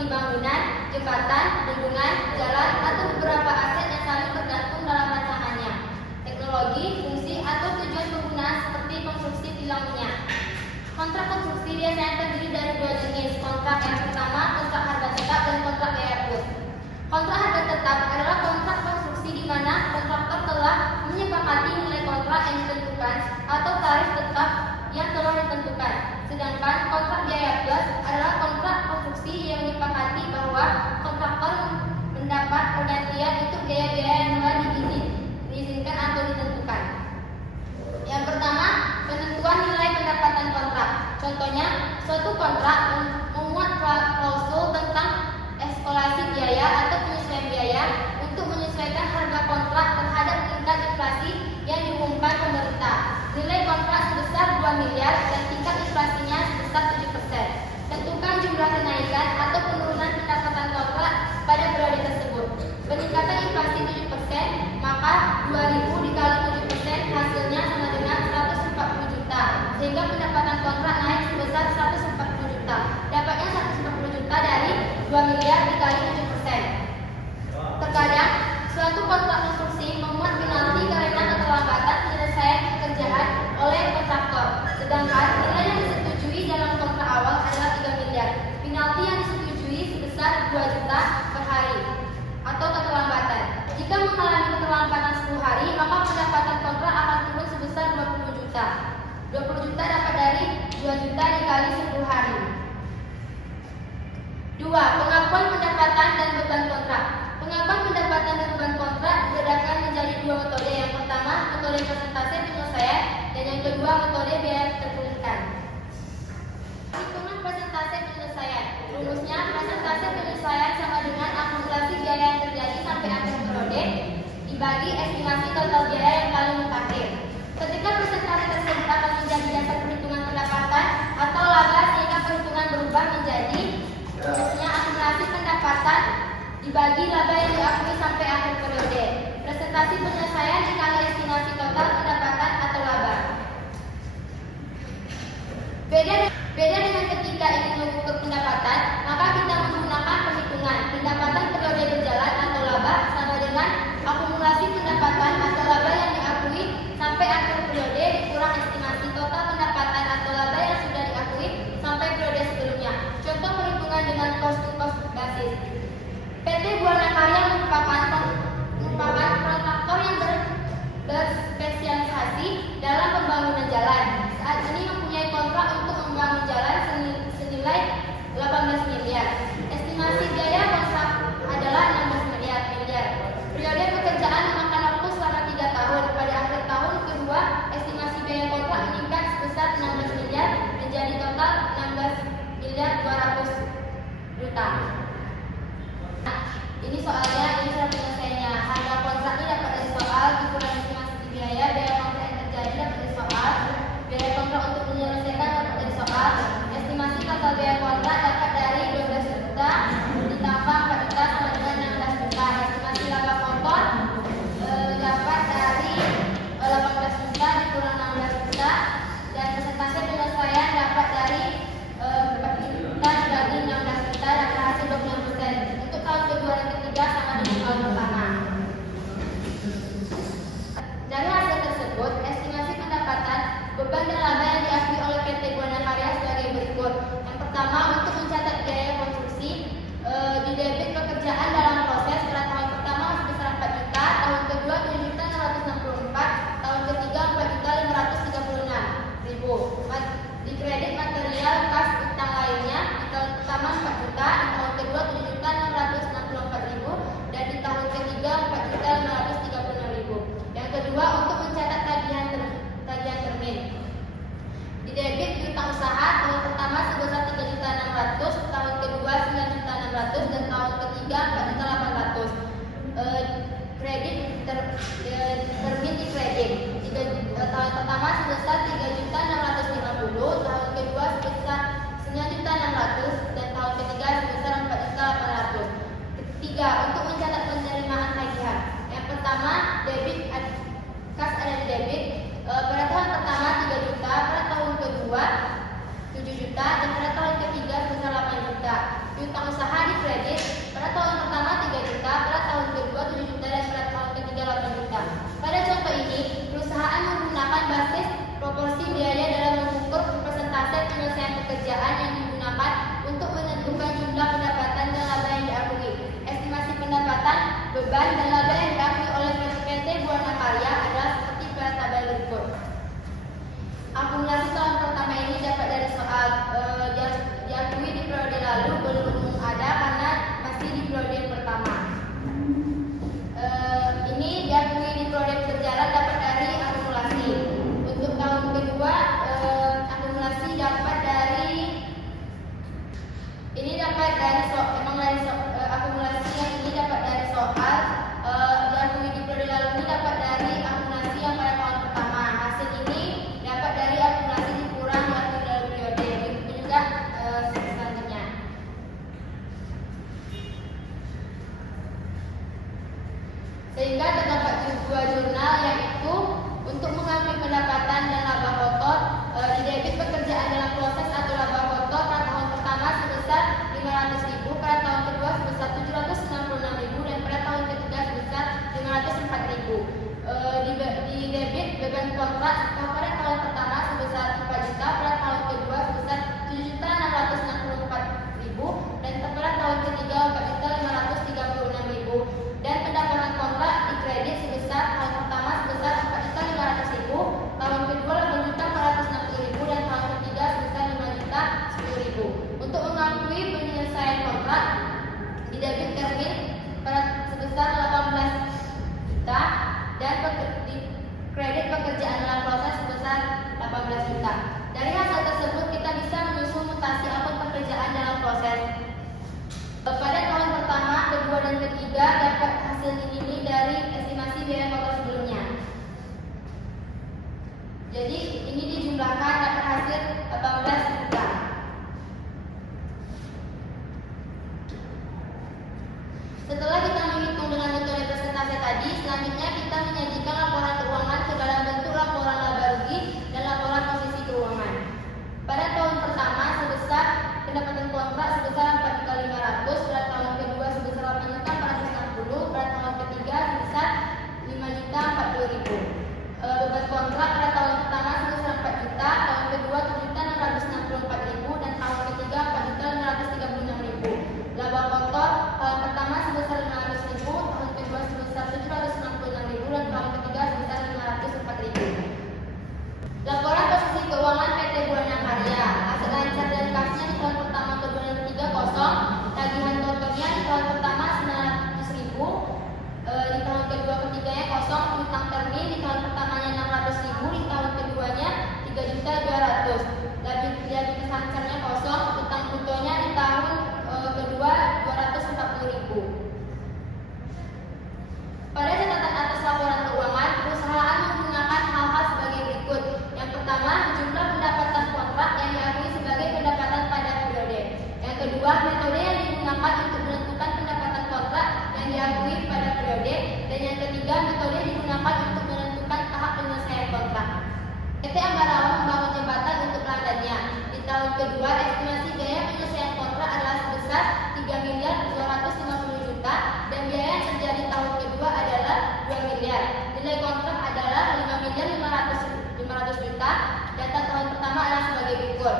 seperti bangunan, jembatan, bendungan, jalan, atau beberapa aset yang saling tergantung dalam rancangannya. Teknologi, fungsi, atau tujuan penggunaan seperti konstruksi kilang minyak. Kontrak konstruksi biasanya terdiri dari dua jenis. Kontrak yang pertama, kontrak harga tetap dan kontrak biaya plus. Kontrak harga tetap adalah kontrak konstruksi di mana kontraktor telah menyepakati nilai kontrak yang ditentukan atau tarif tetap yang telah ditentukan. Sedangkan kontrak biaya plus adalah kontrak konstruksi yang menyepakati bahwa kontraktor mendapat pergantian untuk biaya-biaya yang telah diizinkan atau ditentukan. Yang pertama, penentuan nilai pendapatan kontrak. Contohnya, suatu kontrak memuat klausul tentang eskalasi biaya atau penyesuaian biaya untuk menyesuaikan harga kontrak terhadap tingkat inflasi yang diumumkan pemerintah. Nilai kontrak sebesar 2 miliar dan tingkat inflasinya sebesar 7%. Tentukan jumlah kenaikan atau penurunan pendapatan kontrak pada periode tersebut. Peningkatan inflasi 7%, maka 2.000 dikali 7% hasilnya sama dengan 140 juta. Sehingga pendapatan kontrak naik sebesar 140 juta. Dapatnya 140 juta dari 2 miliar dikali 7%. Terkadang, suatu kontrak konstruksi memuat penalti karena keterlambatan penyelesaian pekerjaan oleh kontraktor. Sedangkan nilai yang disetujui dalam kontrak awal adalah 3 miliar. Penalti yang disetujui sebesar 2 juta per hari atau keterlambatan. Jika mengalami keterlambatan 10 hari, maka pendapatan kontrak akan turun sebesar 20 juta. 20 juta dapat dari 2 juta dikali 10 hari. 2. Pengakuan pendapatan dan beban kontrak. Pengakuan pendapatan dan beban kontrak dibedakan menjadi dua metode. Yang pertama, metode persentase penyelesaian, dan yang kedua, metode biaya terpulihkan. Hitungan persentase penyelesaian. Rumusnya, persentase penyelesaian sama dengan akumulasi biaya yang terjadi sampai akhir periode dibagi estimasi total biaya yang paling mutakhir. Ketika persentase tersebut akan menjadi dasar perhitungan pendapatan atau laba, sehingga perhitungan berubah menjadi rumusnya akumulasi pendapatan dibagi laba yang diakui sampai akhir periode. Presentasi penyelesaian dikali estimasi total pendapatan atau laba. Beda dengan ketika ingin mengukur pendapatan, maka kita menggunakan perhitungan pendapatan periode berjalan atau laba sama dengan akumulasi pendapatan atau laba yang diakui sampai akhir periode dikurang estimasi total pendapatan atau laba yang sudah diakui sampai periode sebelumnya. Contoh perhitungan dengan cost to cost basis. PT Buana Karya merupakan kontraktor yang berspesialisasi dalam pembangunan jalan. Saat ini mempunyai kontrak untuk membangun jalan senilai 18 miliar. Estimasi biaya kontrak adalah 16 miliar. Periode pekerjaan memakan waktu selama 3 tahun. Pada akhir tahun kedua, estimasi biaya kontrak meningkat sebesar 16 miliar menjadi total 16 miliar 200 juta. Ini soalnya, ini cara penyelesaiannya. Harga kontrak ini dapat dari soal, dikurangi estimasi biaya kontrak yang terjadi dapat dari soal, biaya kontrak untuk menyelesaikan dapat dari soal, estimasi total biaya kontrak dapat dari 12 juta ditambah 4 juta sama dengan 16 juta. Estimasi laba kontrak dapat dari 18 juta dikurang 16 juta, dan persentase penyelesaian dapat dari 4 juta dibagi 16 juta dapat hasil 20%. Untuk tahun kedua dan ketiga sama dengan tahun pertama. Ini dapat dari akumulasi yang ini dapat dari soal yang di periode lalu ini dapat dari akumulasi yang pada tahun pertama. Hasil ini dapat dari akumulasi dikurang waktu dalam periode. Begitu juga selanjutnya. Sehingga terdapat dua jurnal, yaitu untuk mengakui pendapatan dan laba kotor di debit pekerjaan dalam proses atau laba kotor pada tahun pertama sebesar 500.000, pada tahun kedua sebesar 766.000, dan pada tahun ketiga sebesar 504.000. Di debit beban kontrak pada tahun pertama sebesar 4 juta, pada tahun kedua sebesar 7.664.000, dan pada tahun ketiga 4.536.000. Dan pendapatan kontrak di kredit sebesar tahun pertama sebesar 4.500.000, tahun kedua 8.460.000, dan tahun ketiga sebesar 5.010.000. Untuk mengakui penyelesaian kontrak di debit termin pada sebesar 18 juta dan di kredit pekerjaan dalam proses sebesar 18 juta. Dari hasil tersebut kita bisa menyusun mutasi akun pekerjaan dalam proses. Pada tahun pertama, kedua, dan ketiga dapat hasil ini dari estimasi biaya kotor sebelumnya. Jadi ini dijumlahkan dapat hasil 18 juta. Setelah kita menghitung dengan metode presentasi tadi, selanjutnya kita menyajikan laporan keuangan ke dalam bentuk laporan laba rugi dan laporan posisi keuangan. Pada tahun pertama sebesar pendapatan kontrak sebesar 4.500.000, pada tahun kedua sebesar 8.460.000, pada tahun ketiga sebesar 5.040.000. Beban kontrak pada tahun pertama sebesar 4 juta, tahun kedua 7.664.000, dan tahun ketiga 4.536.000. Laba kotor tahun pertama sebesar 500.000, tahun kedua sebesar 766.000, dan tahun ketiga sebesar 504.000. Laporan posisi keuangan PT Buana Karya. Aset lancar dan kasnya di tahun pertama, kedua, dan ketiga kosong. Tagihan kotornya di tahun pertama 900.000, di tahun kedua ketiganya kosong. Utang termin di tahun pertamanya 600.000, di tahun keduanya 3.200.000. Liabilitas lancarnya kosong. Utang brutonya di tahun kedua 240.000. Pada catatan atas laporan keuangan, perusahaan menggunakan hal-hal sebagai berikut. Yang pertama, jumlah pendapatan kontrak yang diakui sebagai pendapatan pada periode. Yang kedua, metode yang digunakan untuk menentukan pendapatan kontrak yang diakui pada periode. Dan yang ketiga, metode digunakan untuk menentukan tahap penyelesaian kontrak. PT Ambarawa membangun jembatan untuk pelanggannya. Di tahun kedua, estimasi biaya penyelesaian kontrak adalah sebesar 3.250.000.000, dan biaya yang terjadi tahun kedua adalah 2 miliar. Nilai kontrak adalah 5.500.000.000. Data tahun pertama adalah sebagai berikut.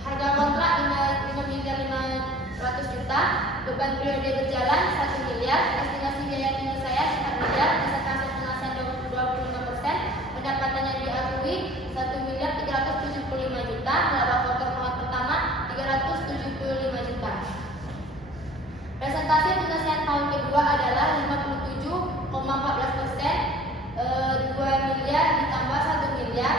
Harga kontrak 5.500.000.000, beban periode berjalan 1 miliar, estimasi biaya penyelesaian 4 miliar, persentase penyelesaian 25%, pendapatan yang diakui 1.375.000.000, laba kotor tahun pertama 375 juta. Presentasi penyelesaian tahun kedua adalah 57,14%, 2 miliar ditambah 1 miliar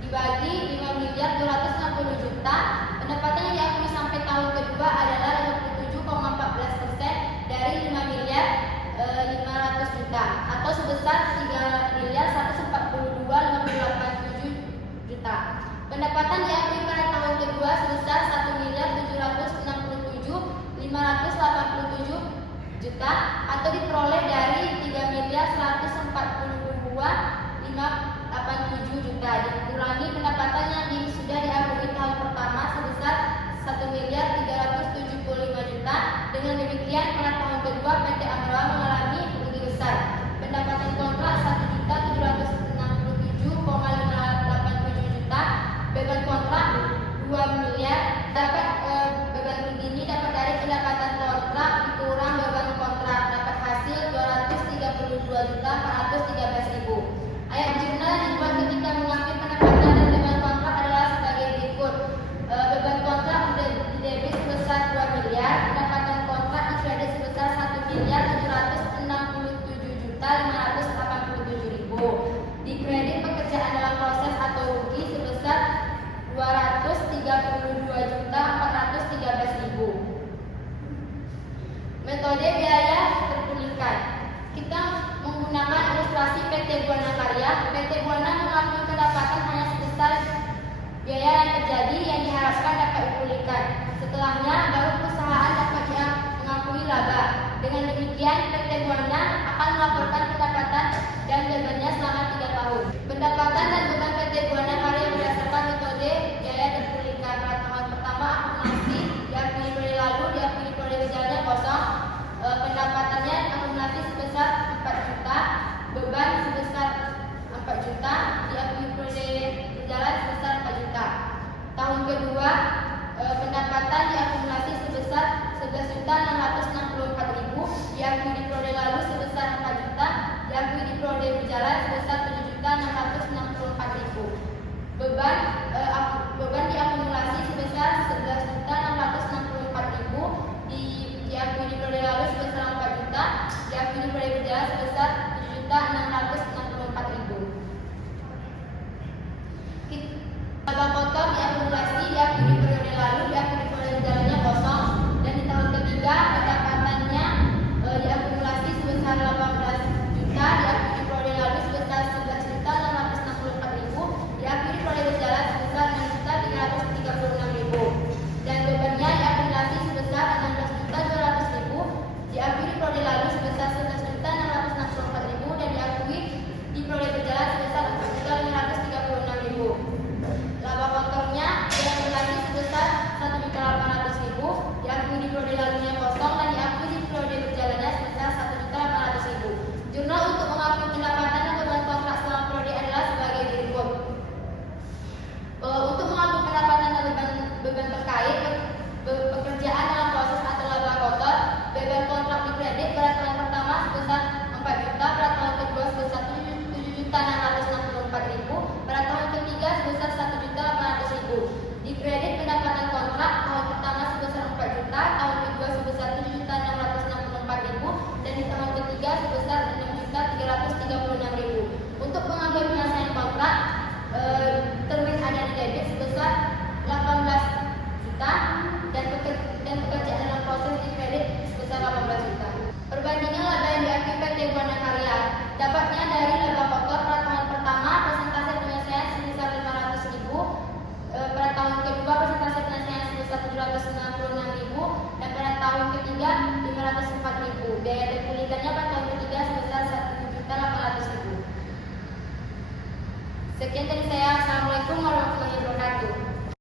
dibagi 5.260.000.000. Pendapatan yang diakui sampai tahun kedua adalah 57,14% dari 5.500.000.000 atau sebesar 3.142.587.000.000. Pendapatan diakui pada tahun kedua sebesar 1.767.587.000.000 atau diperoleh dari 3.142.587.000.000 dikurangi pendapatan yang sudah diakui tahun pertama sebesar 1.375.000.000. Dengan demikian